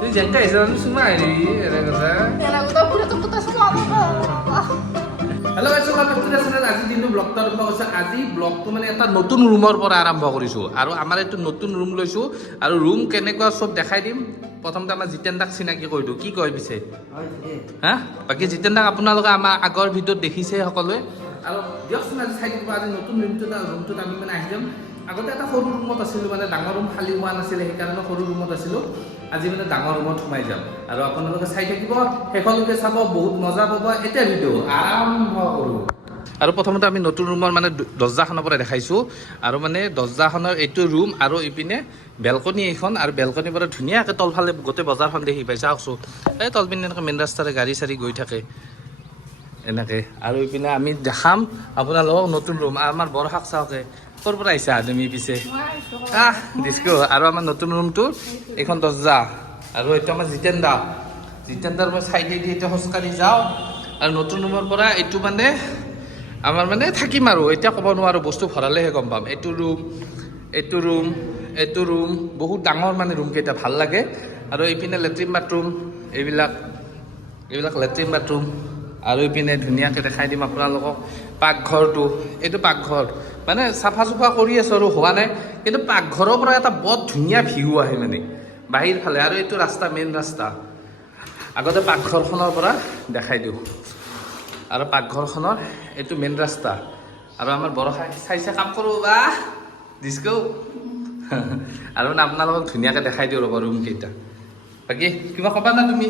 Ini jangka Islam semua ini, ada kata. Yang aku tahu udah tempat semua apa. Halo guys, selamat datang আজি দিনটো ব্লগটো আৰম্ভ কৰিছো। আজি ব্লগটো মানে এটা নতুন ৰুমৰ পৰা আৰম্ভ কৰিছো আৰু আমাৰ এইটো নতুন ৰুম লৈছো আৰু ৰুম কেনেকুৱা সব দেখাই দিম। প্ৰথমতে আমাৰ জিতেন দাক চিনাকি কৰি দিওঁ। কি কয় পিছে? হা? বাকি জিতেন দাক আপোনালোকে আমাৰ আগৰ ভিডিঅ'ত দেখিছে সকলোৱে আৰু দিয়কচোন আজি চাই দিব। আজি নতুন ৰুমটোত আমি মানে আহি যাম। আগতে এটা সৰু ৰুমত আছিলোঁ, মানে ডাঙৰ ৰুম খালী হোৱা নাছিলে, সেইকাৰণে সৰু ৰুমত আছিলোঁ। আজি মানে ডাঙৰ ৰুমত সোমাই যাম আৰু আপোনালোকে চাই থাকিব, শেষলৈকে চাব, বহুত মজা পাব। এতিয়া ভিডিঅ' আৰম্ভ কৰোঁ। আৰু প্ৰথমতে আমি নতুন ৰুমৰ মানে দৰ্জাখনৰ পৰা দেখাইছোঁ আৰু মানে দৰ্জাখনৰ এইটো ৰুম আৰু ইপিনে বেলকনি এইখন আৰু বেলকনিৰ পৰা ধুনীয়াকৈ তলফালে গোটেই বজাৰখন দেখি পাইছা আহকচোন। এই তলপিনে এনেকৈ মেইন ৰাস্তাৰে গাড়ী চাড়ী গৈ থাকে এনেকৈ। আৰু ইপিনে আমি দেখাম আপোনালোকক নতুন ৰুম। আমাৰ বৰশাক চাওকে ক'ৰ পৰা আহিছা তুমি পিছে? দিছকো। আৰু আমাৰ নতুন ৰুমটো এইখন দৰ্জা আৰু এইটো আমাৰ জিতেন দাৰ মই চাইডেদি এতিয়া খোজকাঢ়ি যাওঁ আৰু নতুন ৰুমৰ পৰা এইটো মানে আমাৰ মানে থাকিম আৰু এতিয়া ক'ব নোৱাৰোঁ, বস্তু ভৰালেহে গম পাম। এইটো ৰুম বহুত ডাঙৰ মানে ৰুমকেইটা ভাল লাগে। আৰু এইপিনে লেট্ৰিন বাথৰুম, এইবিলাক লেট্ৰিন বাথৰুম আৰু এইপিনে ধুনীয়াকৈ দেখাই দিম আপোনালোকক পাকঘৰটো। এইটো পাকঘৰ মানে চাফা চুফা কৰি আছোঁ আৰু হোৱা নাই, কিন্তু পাকঘৰৰ পৰা এটা বৰ ধুনীয়া ভিউ আহে মানে বাহিৰ ফালে। আৰু এইটো ৰাস্তা মেইন ৰাস্তা। আগতে পাকঘৰখনৰ পৰা দেখাই দিওঁ আৰু পাকঘৰখনৰ এইটো মেইন ৰাস্তা আৰু আমাৰ বৰষা চাইছে কাম কৰোঁ বা দিছকো। আৰু মানে আপোনালোকক ধুনীয়াকৈ দেখাই দিওঁ ৰ'ব ৰুমকেইটা। বাকী কিবা ক'বা না তুমি?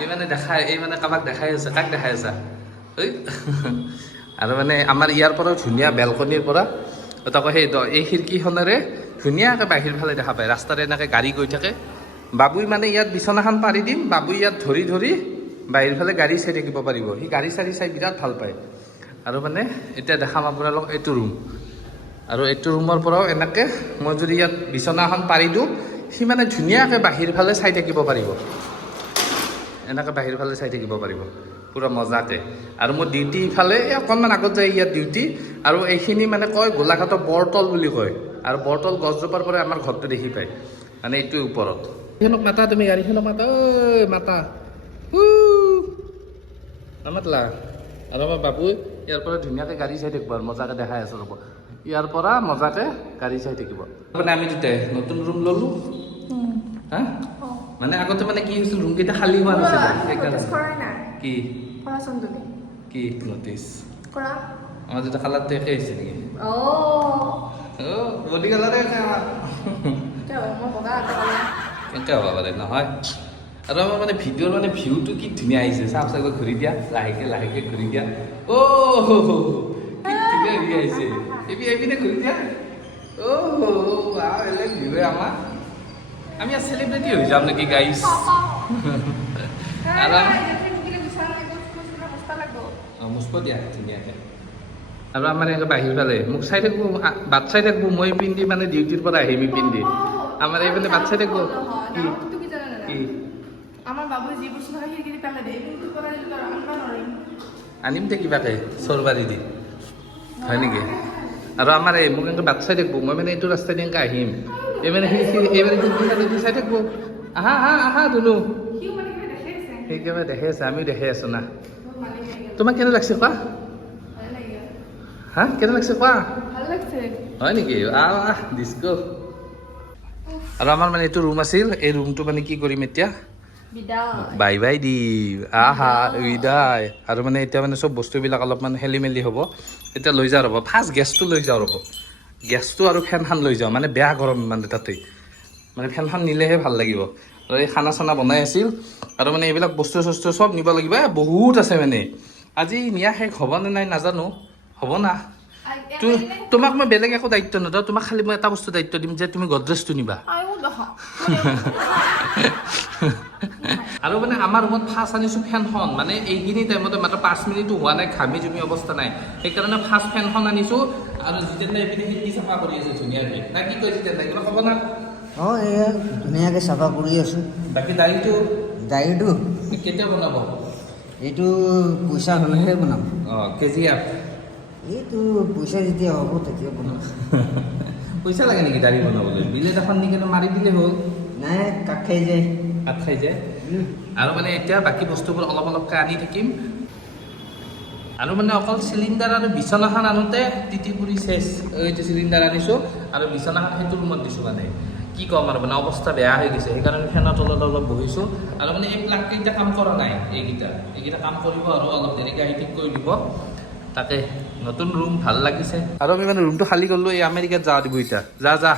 এই মানে কাৰোবাক দেখাই আছে। কাক দেখাই আছা? ঐ আৰু মানে আমাৰ ইয়াৰ পৰা ধুনীয়া বেলকনিৰ পৰা তাকো এই খিৰিকীখনেৰে ধুনীয়াকৈ বাহিৰ ফালে দেখা পায়। ৰাস্তাৰে এনেকৈ গাড়ী গৈ থাকে। বাবুই মানে ইয়াত বিচনাখন পাৰি দিম, বাবুই ইয়াত ধৰি বাহিৰ ফালে গাড়ী চাই থাকিব পাৰিব। সি গাড়ী চাই বিৰাট ভাল পায়। আৰু মানে এতিয়া দেখাম আপোনালোক এইটো ৰুম আৰু এইটো ৰুমৰ পৰাও এনেকৈ মই যদি ইয়াত বিচনাখন পাৰি দিওঁ, সি মানে ধুনীয়াকৈ বাহিৰ ফালে চাই থাকিব পাৰিব। এনেকৈ বাহিৰ ফালে চাই থাকিব পাৰিব পূৰা মজাকৈ। আৰু মোৰ ডিউটি ইফালে অকণমান আগত যায় ইয়াত ডিউটি। আৰু এইখিনি মানে কয় গোলাঘাটৰ বৰতল বুলি কয়। আৰু বৰতল গছজোপাৰ পৰা আমাৰ ঘৰটো দেখি পায়, মানে এইটোৰ ওপৰত। গাড়ীখনক মাতা, তুমি গাড়ীখনক মাতা। ঐ মাতা নামাতলা। আৰু আমাৰ বাবুই ইয়াৰ পৰা ধুনীয়াকৈ গাড়ী চাই থাকিব আৰু মজাকৈ দেখাই আছোঁ ৰ'ব। ইয়াৰ পৰা মজাকৈ গাড়ী চাই থাকিব। মানে আমি দুটাই নতুন ৰুম ল'লোঁ। হা মানে আগতে মানে কি হৈছিল, ৰুমকেইটা খালী হোৱা নাছিলে, সেইকাৰণে। কি নটিচ আমাৰ দুটা কালাৰটো একেই হৈছে নেকি? বডি কালাৰে একে আমাৰ। কেনেকৈ হ'ব পাৰে নহয়? আৰু আমাৰ মানে ভিডিঅ'ৰ মানে ভিউটো কি ধুনীয়া আহিছে। চাওক চাওক ঘূৰি দিয়া, লাহেকৈ ঘূৰি দিয়া। কি ধুনীয়া ভিউ আহিছে। এইপিনে ঘূৰি দিয়া। বেলেগ ভিউৱে আমাৰ। আমি আৰু চেলিব্ৰিটি হৈ যাম নেকি গাইজ? আৰু মুচপ দিয়া ধুনীয়াকৈ। আৰু আমাৰ এনেকৈ বাহিৰ ফালে মোক চাই থাকবো, বাট চাই থাকবো। মই পিন্ধি মানে ডিউটিৰ পৰা আহিম পিন্ধি। আমাৰ এইফালে বাট চাই থাকবো। কি আমাৰ বাবুয়ে যি বস্তু খায় সেইখিনি পেলাই দিয়ে, কিন্তু পেলাই দিলে আনবা নোৱাৰিম। আনিম দে কিবাকে চৰবাৰী দি, হয় নেকি? আৰু আমাৰ এই মোক এনেকৈ বাট চাই থাকবো। মই মানে এইটো ৰাস্তাই দি এনেকৈ আহিম। এই মানে চাই থাকবো। আহা ধুনু। সেইকাৰণে দেখাই আছে, আমিও দেখাই আছোঁ না। তোমাক কেনে লাগছে কোৱা? হা কেনে লাগছে কোৱা? হয় নেকি? দিছকো। আৰু আমাৰ মানে এইটো ৰুম আছিল। এই ৰুমটো মানে কি কৰিম এতিয়া? বাই দিম। বিদায়। আৰু মানে এতিয়া মানে চব বস্তুবিলাক অলপমান খেলি মেলি হ'ব। এতিয়া লৈ যাওঁ ৰ'ব। ফাৰ্ষ্ট গেছটো লৈ যাওঁ ৰ'ব। গেছটো আৰু ফেনখন লৈ যাওঁ, মানে বেয়া গৰম মানে তাতে। মানে ফেনখন নিলেহে ভাল লাগিব। আৰু এই খানা চানা বনাই আছিল আৰু মানে এইবিলাক বস্তু চস্তু চব নিব লাগিব। বহুত আছে মানে। আজি নিয়া শেষ হ'বনে নাই নাজানো। হ'ব না? তোমাক মই বেলেগ একো দায়িত্ব নিদিওঁ। তোমাক খালি মই এটা বস্তু দায়িত্ব দিম যে তুমি গডৰেজটো নিবা। আৰু মানে আমাৰ ৰুমত ফাৰ্ষ্ট আনিছোঁ ফেনখন। মানে এইখিনি টাইমতে মাত্ৰ 5 মিনিটো হোৱা নাই, ঘামি জুমি অৱস্থা নাই। সেইকাৰণে ফাৰ্ষ্ট ফেনখন আনিছোঁ। আৰু জিতেন দাই এইপিনে খিৰিকী চাফা কৰি আছে ধুনীয়াকৈ। না কি কয় জিতেন দাই? কিবা ক'ব না? এয়া ধুনীয়াকৈ চাফা কৰি আছোঁ। বাকী দাড়িটো কেতিয়া বনাব? এইটো পইচা হ'লেহে বনাম। কেজিয়া এইটো পইচা যেতিয়া হ'ব তেতিয়া বনাম। পইচা লাগে নেকি দাড়ি বনাবলৈ? বিলেট এখন নি কেনে মাৰি দিলে হ'ল। নাই কাক খাই যায় ভাত খাই যায় আৰু মানে এতিয়া বাকী বস্তুবোৰ অলপ অলপকৈ আনি থাকিম আৰু মানে অকল চিলিণ্ডাৰ আৰু বিচনাখন আনোতে তিতিপুৰি চেচ এইটো চিলিণ্ডাৰ আনিছোঁ আৰু বিচনাখন সেইটো ৰুমত দিছোঁ মানে কি ক'ম আৰু মানে অৱস্থা বেয়া হৈ গৈছে সেইকাৰণে ফেনৰ তলত অলপ বহিছোঁ আৰু মানে এই প্লাগকেইটা কাম কৰা নাই এইকেইটা কাম কৰিব আৰু অলপ দেৰিকৈ আহি ঠিক কৰি দিব তাকে নতুন ৰুম ভাল লাগিছে আৰু আমি মানে ৰুমটো খালী কৰিলোঁ এই আমেৰিকাত যোৱা দিব এতিয়া যা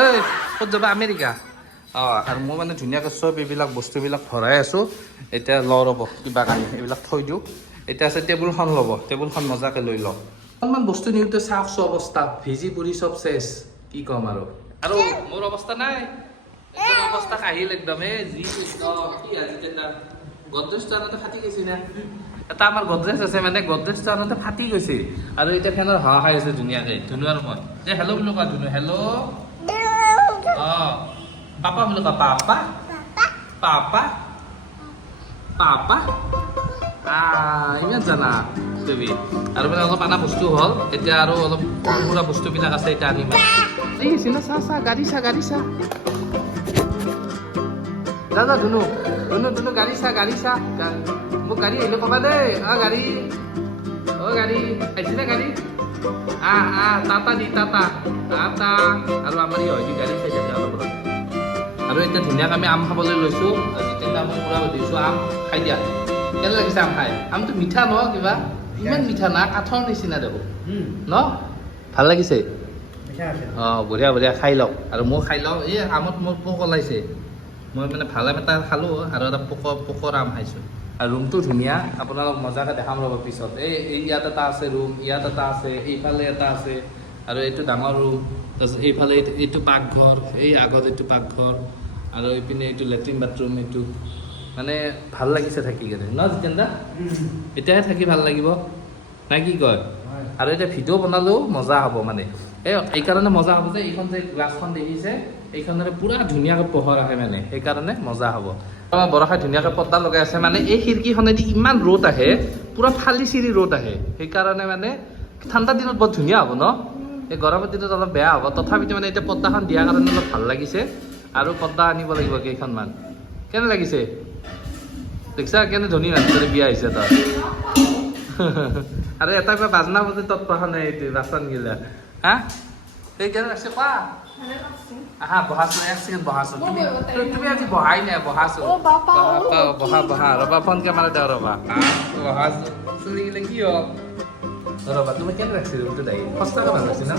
এই ক'ত যাবা আমেৰিকা আৰু মই মানে ধুনীয়াকৈ চব এইবিলাক বস্তুবিলাক ভৰাই আছোঁ এতিয়া ৰ'ব কিবা কানি এইবিলাক থৈ দিওঁ এতিয়া আছে টেবুলখন ল'ব টেবুলখন মজাকৈ লৈ লওঁ অকণমান বস্তু নিওঁতে চাওকচোন অৱস্থা ভিজি পুৰি চব চেচ কি ক'ম আৰু মোৰ অৱস্থা নাই একদম অৱস্থা কাহিল একদম যি কি আজি গডৰেজটো আনোতে ফাটি গৈছে না এটা আমাৰ গডৰেজ আছে মানে গডৰেজটো আনোতে ফাটি গৈছে আৰু এতিয়া ফেনৰ হাৱা খাই আছে ধুনীয়াকৈ ধুনুৱাৰ মই হেল্ল' বুলি কোৱা ধুনু হেল্ল' পাপা বুলি কোৱা পাপা পাপা পাপা ইমান জানা তুমি আৰু মানে অলপ আনা বস্তু হ'ল এতিয়া আৰু অলপ পুৰা বস্তুবিলাক আছে এতিয়া আনিম এই চিনা চা গাড়ী চা দাদা ধুনু গাড়ী চা মোক গাড়ী আহিলে ক'বা দেই গাড়ী গাড়ী আহিছিলে গাড়ী টাটা আৰু আমাৰ ই হয় গাড়ী চাই থাকে অলপ আৰু এতিয়া ধুনীয়াকৈ আমি আম খাবলৈ লৈছোঁ জিতেন্দ্ৰ মই পুৰা দিছোঁ আম খাই দিয়া কেনে লাগিছে আম খাই আমটো মিঠা ন কিবা ইমান মিঠা না কাঠৰ নিচিনা দেখোন ন ভাল লাগিছে বঢ়িয়া খাই লওক আৰু মই খাই লওঁ এই আমত মোৰ পোক ওলাইছে মই মানে ভাল আম এটা খালোঁ আৰু এটা পোকৰ আম খাইছোঁ আৰু ৰুমটো ধুনীয়া আপোনালোক মজাকৈ দেখাম ৰ'ব পিছত এই ইয়াত এটা আছে ৰুম ইয়াত এটা আছে এইফালে এটা আছে আৰু এইটো ডাঙৰ ৰুম তাৰপিছত এইফালে এইটো পাকঘৰ এই আগত এইটো পাকঘৰ আৰু এইপিনে এইটো লেট্ৰিন বাথৰুম এইটো মানে ভাল লাগিছে থাকি কেনে ন জিতেন্দ্ৰ এতিয়াহে থাকি ভাল লাগিব নাই কি কয় আৰু এতিয়া ভিডিঅ' বনালেও মজা হ'ব মানে এইকাৰণে মজা হ'ব যে এইখন যে গ্লাছখন দেখিছে এইখনেৰে পূৰা ধুনীয়াকৈ পোহৰ আহে মানে সেইকাৰণে মজা হ'ব বৰষাই ধুনীয়াকৈ পৰ্দা লগাই আছে মানে এই খিৰিকীখনেদি ইমান ৰ'দ আহে পূৰা ফালি চিৰি ৰ'দ আহে সেইকাৰণে মানে ঠাণ্ডা দিনত বৰ ধুনীয়া হ'ব ন এই গৰমৰ দিনত অলপ বেয়া হ'ব তথাপিতো মানে এতিয়া পৰ্দাখন দিয়াৰ কাৰণে অলপ ভাল লাগিছে আৰু পৰ্দা আনিব লাগিব কেইখনমান কেনে লাগিছে দেখিছা কেনে ধনী মানুহৰে বিয়া আহিছে তাত আৰু এটা কিবা বাজনা বজাই তৎপৰা নাই এইটো বাচন গিলা এই কেনে লাগছে কোৱা বহাচোন এক ছেকেণ্ড বহাচোন তুমি আজি বহাই নাই বহাচোন বহা ৰবা ফোন কেমেৰা দিওঁ ৰবা বহাচোন চুলিগিলা কি হ'ল ৰবা তুমি কেনে লাগছে ৰুমটো দায়ী সঁচাকৈ ভাল লাগছে ন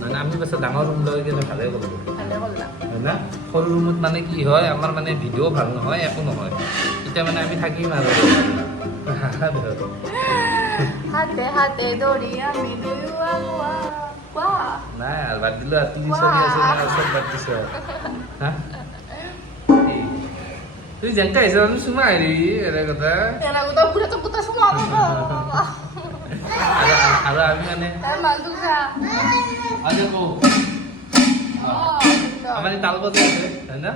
মানে আমি পাছত ডাঙৰ ৰুম লৈ কিনে ভালে ক'লো হয় না সৰু ৰুমত মানে কি হয় আমাৰ মানে ভিডিঅ' ভাল নহয় একো নহয় এতিয়া মানে আমি থাকিম আৰু হাতে ধৰি আমি নাই আৰু বাদ দিলোঁ আৰু টিভি চলি আছে চব বাদ দিছোঁ হা তুই যেনকা আহিছ আমি চুমা হেৰি এনে কথা আৰু আমি মানে আজি কওঁ আমাৰ তাল বজাই আছে হয় না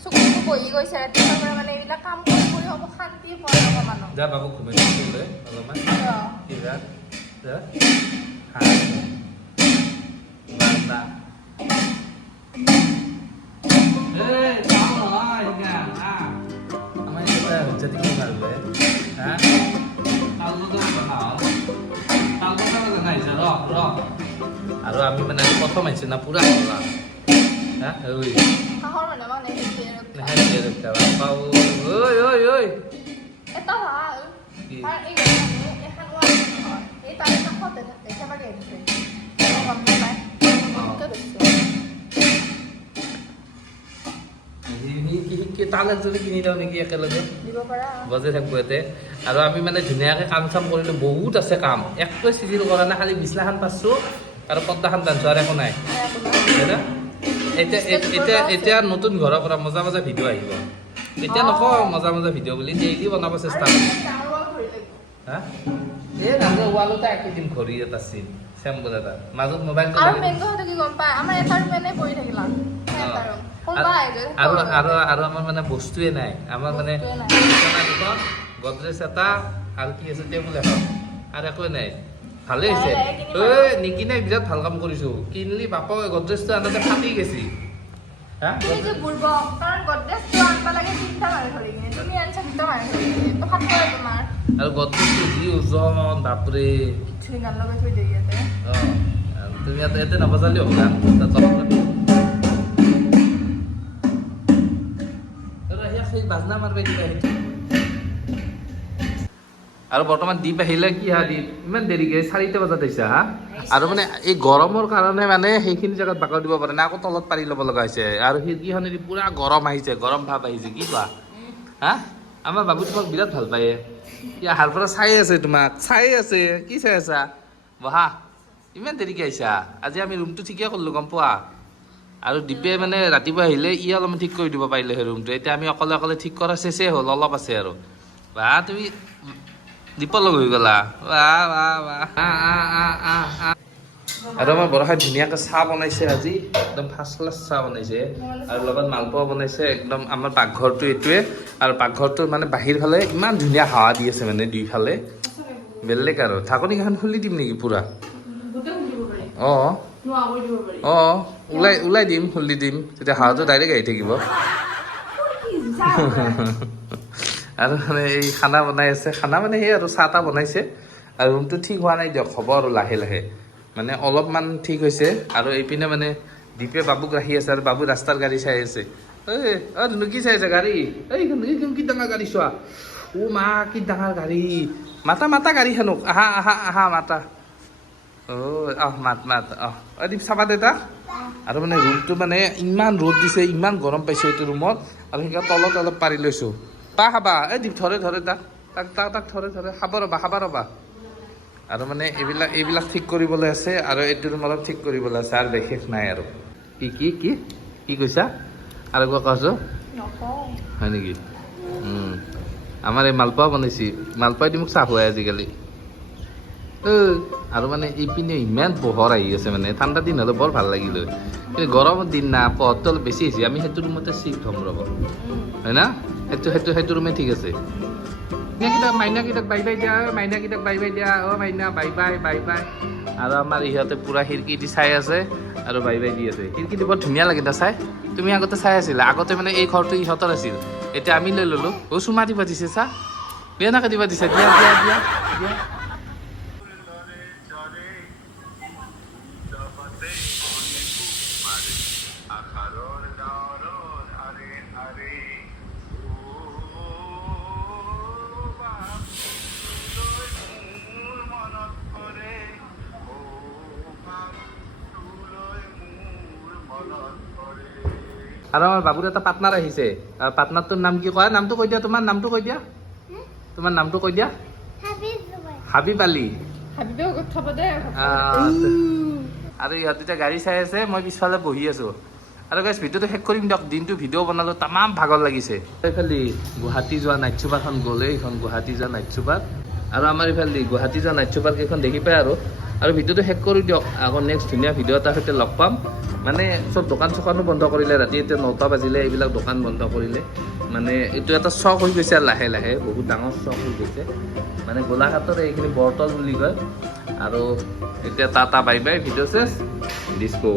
চকুটো বহি গৈছে ৰাতিপুৱাৰ পৰা মানে এইবিলাক কাম কৰি হ'ব শান্তি পোৱা অকণমানো যা বাবু ঘুমাই দিবলৈ অলপমান কিবা আৰু আমি মানে প্ৰথম আহিছো না পুৰা এটা ভাল তাল একজনী কিনি দিওঁ নেকি একেলগে বজাই থাকবো ইয়াতে আৰু আমি মানে ধুনীয়াকৈ কাম চাম কৰিলোঁ বহুত আছে কাম একোৱে চিজিল কৰা নাই খালি বিছনাখন পাৰছোঁ আৰু পৰ্দাখন টানছোঁ আৰু একো নাই হয় না এতিয়া নতুন ঘৰৰ পৰা মজা মজা ভিডিঅ' আহিব এতিয়া নকওঁ মজা মজা ভিডিঅ' বুলি ডেইলি বনাব চেষ্টা কৰিম হা এই নাজা ৱালতে আঁকি দিম ঘড়ী এটা চিন চেম্বুল এটা মাজত মোবাইলটো আৰু আমাৰ মানে বস্তুৱে নাই আমাৰ মানে বিচনা দুখন গডৰেজ এটা আৰু কি আছে টেবুল এখন আৰু একোৱে নাই ভালে হৈছে নিকিনাই বিৰাট ভাল কাম কৰিছোঁ কিনলি বাপক গডৰেজটো আনোতে ফাটি গেছি হা তুমি যে বুড়ব কারণ গডরেজটো আনবা লাগে 3টা মারে ধরে কিনে তুমি আনছা 2টা মারে ধরে কিনে তো ফাট করে তোমার আৰু গডৰেজটো যি ওজন বাপৰে ছুই গান লগাই থৈ দিয়ে ইয়াতে তুমি ইয়াতে নবজালি হ'ব গান সেই বাজনা মাৰিব দিবা সেইটো আৰু বৰ্তমান দ্বীপ আহিলে কি হা দ্বীপ ইমান দেৰিকে 4টা বজাত আহিছা হা আৰু মানে এই গৰমৰ কাৰণে মানে সেইখিনি জেগাত বাগৰ দিব পাৰে না আকৌ তলত পাৰি ল'ব লগা হৈছে আৰু খিৰিকীখনেদি পুৰা গৰম আহিছে গৰম ভাৱ আহিছে কি কোৱা হা আমাৰ বাবু তোমাক বিৰাট ভাল পায় আহাৰ পৰা চাই আছে তোমাক চাই আছে কি চাই আছা বহা ইমান দেৰিকে আহিছা আজি আমি ৰুমটো ঠিকে কৰিলোঁ গম পোৱা আৰু দীপে মানে ৰাতিপুৱা আহিলে ই অলপমান ঠিক কৰি দিব পাৰিলে সেই ৰুমটো এতিয়া আমি অকলে অকলে ঠিক কৰা চেচেই হ'ল অলপ আছে আৰু বা তুমি দীপৰ লগ হৈ গ'লা আৰু আমাৰ বৰষাই ধুনীয়াকৈ চাহ বনাইছে আজি একদম ফাৰ্ষ্ট ক্লাছ চাহ বনাইছে আৰু লগত মালপোৱা বনাইছে একদম আমাৰ পাকঘৰটো এইটোৱে আৰু পাকঘৰটোৰ মানে বাহিৰ ফালে ইমান ধুনীয়া হাৱা দি আছে মানে দুইফালে বেলেগ আৰু ঢাকনিখন খুলি দিম নেকি পুৰা অঁ অঁ ওলাই দিম খুলি দিম তেতিয়া হাৱাটো ডাইৰেক্ট আহি থাকিব আৰু মানে এই খানা বনাই আছে খানা মানে সেই আৰু চাহ তাহ বনাইছে আৰু ৰুমটো ঠিক হোৱা নাই দিয়ক হ'ব আৰু লাহে লাহে মানে অলপমান ঠিক হৈছে আৰু এইপিনে মানে দীপে বাবুক ৰাখি আছে আৰু বাবু ৰাস্তাৰ গাড়ী চাই আছে ধুনু কি চাই আছে গাড়ী কি ডাঙৰ গাড়ী চোৱা মা কি ডাঙৰ গাড়ী মাতা গাড়ীখনক আহা মাতা মাত দীপ চাবা দে তাক আৰু মানে ৰুমটো মানে ইমান ৰ'দ দিছে ইমান গৰম পাইছোঁ এইটো ৰুমত আৰু সেইকাৰণে তলত অলপ পাৰি লৈছোঁ খাবা দীপ ধৰে তাক ধৰে খাব ৰ'বা আৰু মানে এইবিলাক ঠিক কৰিবলৈ আছে আৰু এইটো ৰুম অলপ ঠিক কৰিবলৈ আছে আৰু বিশেষ নাই আৰু কি কৈছা আৰু কিবা কৈছোঁ হয় নেকি আমাৰ এই মালপোৱা বনাইছি মালপোৱাই দি মোক চাহ খুৱাই আজিকালি আৰু মানে এইপিনে ইমান পোহৰ আহি আছে মানে ঠাণ্ডা দিন হ'লে বৰ ভাল লাগিল কিন্তু গৰমৰ দিন না পোহৰটো অলপ বেছি হৈছে আমি সেইটো ৰুমতে চিফ্ট হ'ম ৰ'ব হয় না সেইটো ৰুমে ঠিক আছে মাইনাকেইটাক বাই বাই দিয়া মাইনাকেইটাক বাই বাই দিয়া মাইনা বাই বাই আৰু আমাৰ ইহঁতে পূৰা খিৰিকী দি চাই আছে আৰু বাই বাই দি আছে খিৰিকী দি বৰ ধুনীয়া লাগে দা চাই তুমি আগতে চাই আছিলা আগতে মানে এই ঘৰটো ইহঁতৰ আছিল এতিয়া আমি লৈ ল'লোঁ চুমা দিবা দিছে চা বিয়ানাকে দিবা দিছে দিয়া আৰু আমাৰ বাবুৰ এটা পাৰ্টনাৰ আহিছে পাৰ্টনাৰটোৰ নাম কি কয় নামটো কৈ দিয়া তোমাৰ নামটো কৈ দিয়া হাবিব আলী আৰু ইহঁত এতিয়া গাড়ী চাই আছে মই পিছফালে বহি আছোঁ আৰু গাইছ ভিডিঅ'টো শেষ কৰিম দিয়ক দিনটো ভিডিঅ' বনালোঁ তামাম ভাগৰ লাগিছে এইফালে গুৱাহাটী যোৱা নাইট চুপাৰখন গ'লে এইখন গুৱাহাটী যোৱা নাইট চুপাৰ আৰু আমাৰ ইফালে গুৱাহাটী যোৱা নাইট চুপাৰ কেইখন দেখি পায় আৰু ভিডিঅ'টো শেষ কৰি দিয়ক আকৌ নেক্সট ধুনীয়া ভিডিঅ' এটাৰ সৈতে লগ পাম মানে চব দোকান চোকানো বন্ধ কৰিলে ৰাতি এতিয়া 9টা বাজিলে এইবিলাক দোকান বন্ধ কৰিলে মানে এইটো এটা চখ হৈ গৈছে লাহে লাহে বহুত ডাঙৰ চখ হৈ গৈছে মানে গোলাঘাটৰ এইখিনি বৰতল বুলি কয় আৰু এতিয়া টাটা বাই বাই ভিডিঅ' চেছ ডিস্কো